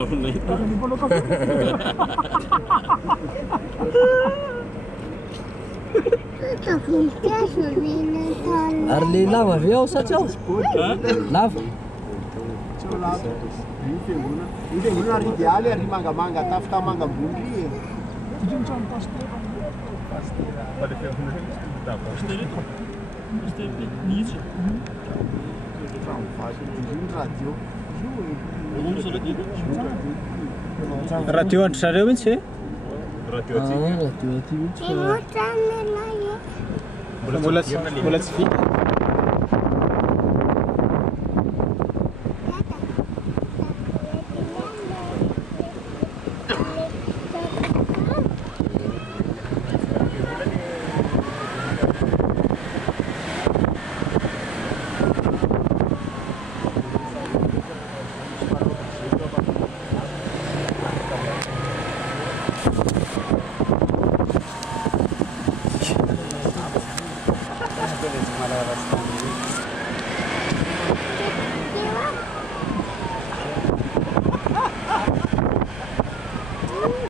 Ary le lava avy ao sa tsy ao? Lava. Io fiangonana ary idealy ary mangamanga tafika mangambony ry. Radio antry zareo mihitsy e? Radio aty mihitsy. Mbola tsy vita. Malah